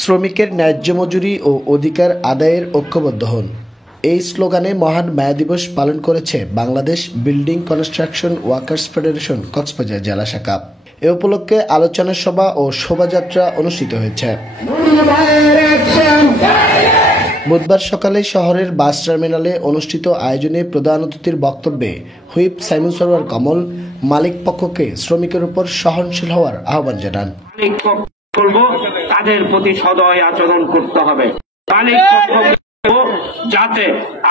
শ্রমিকের ন্যায্য মজুরি ও অধিকার আদায়ের ঐক্যবদ্ধ হন, এই স্লোগানে মহান মায়া দিবস পালন করেছে Bangladesh building construction workers federation Cox's Bazar জেলা শাখা। এ উপলক্ষে আলোচনা সভা ও শোভাযাত্রা অনুষ্ঠিত হয়েছে। বুধবার সকালে শহরের বাস টার্মিনালে অনুষ্ঠিত আয়োজনে প্রধান অতিথির বক্তব্যে হুইপ সাইমন সরোয়ার কমল মালিক পক্ষকে শ্রমিকের উপর সহনশীল হওয়ার আহ্বান জানান। তাদের প্রতি সদয় আচরণ করতে হবে, যাতে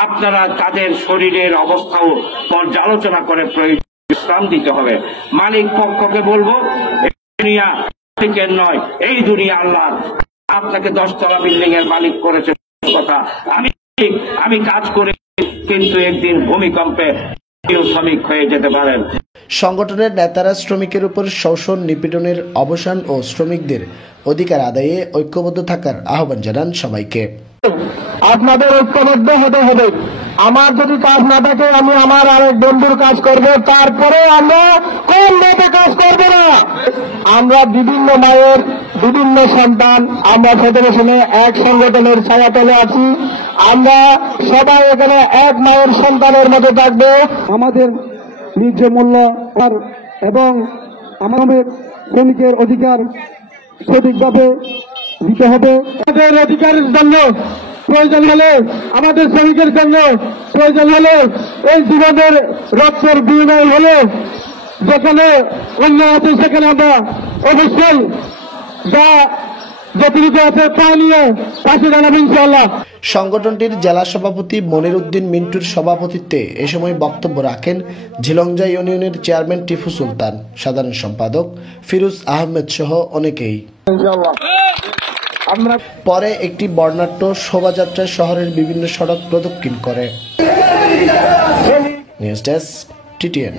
আপনারা তাদের শরীরের অবস্থাও পর্যালোচনা করে বিশ্রাম দিতে হবে। মালিক পক্ষকে বলবো, দুনিয়া মালিকের নয়, এই দুনিয়া আল্লাহ। আপনাকে 10 তলা বিল্ডিং এর মালিক করেছে কথা, আমি কাজ করে কিন্তু একদিন ভূমিকম্পে শ্রমিক হয়ে যেতে পারেন। সংগঠনের নেতারা শ্রমিকের উপর শোষণ নিপীড়নের অবসান ও শ্রমিকদের অধিকার আদায়ে ঐক্যবদ্ধ থাকার আহ্বান জানান সবাইকে। আপনাদের ঐক্যবদ্ধ হতে হবে। আমার যদি কাজ না থাকে আমি আমার আরেক বন্ধুর কাজ করব, তারপরে আমরা কোন নেতা কাজ করবো না। আমরা বিভিন্ন মায়ের বিভিন্ন সন্তান, আমরা ফেডারেশনে এক সংগঠনের ছায়াতলে আছি। আমরা সবাই এখানে এক মায়ের সন্তানের মতো থাকবো। আমাদের ন্যায্য মূল্য এবং আমাদের শ্রমিকের অধিকার সঠিকভাবে দিতে হবে। আমাদের অধিকারের জন্য প্রয়োজন হলে, আমাদের শ্রমিকের জন্য প্রয়োজন হলে, এই জীবনের রক্তের বিনিময় হলে যেখানে অন্য আছে সেখানে আমরা অবশ্যই যা যতটুকু আছে তা নিয়ে পাশে দাঁড়াবো ইনশাআল্লাহ। সংগঠনটির জেলা সভাপতি মনির উদ্দিন মিন্টুর সভাপতিত্বে এ সময় বক্তব্য রাখেন ঝিলংজা ইউনিয়নের চেয়ারম্যান টিপু সুলতান, সাধারণ সম্পাদক ফিরোজ আহমেদ সহ অনেকেই। পরে একটি বর্ণাঢ্য শোভাযাত্রা শহরের বিভিন্ন সড়ক প্রদক্ষিণ করে। News desk, TTN।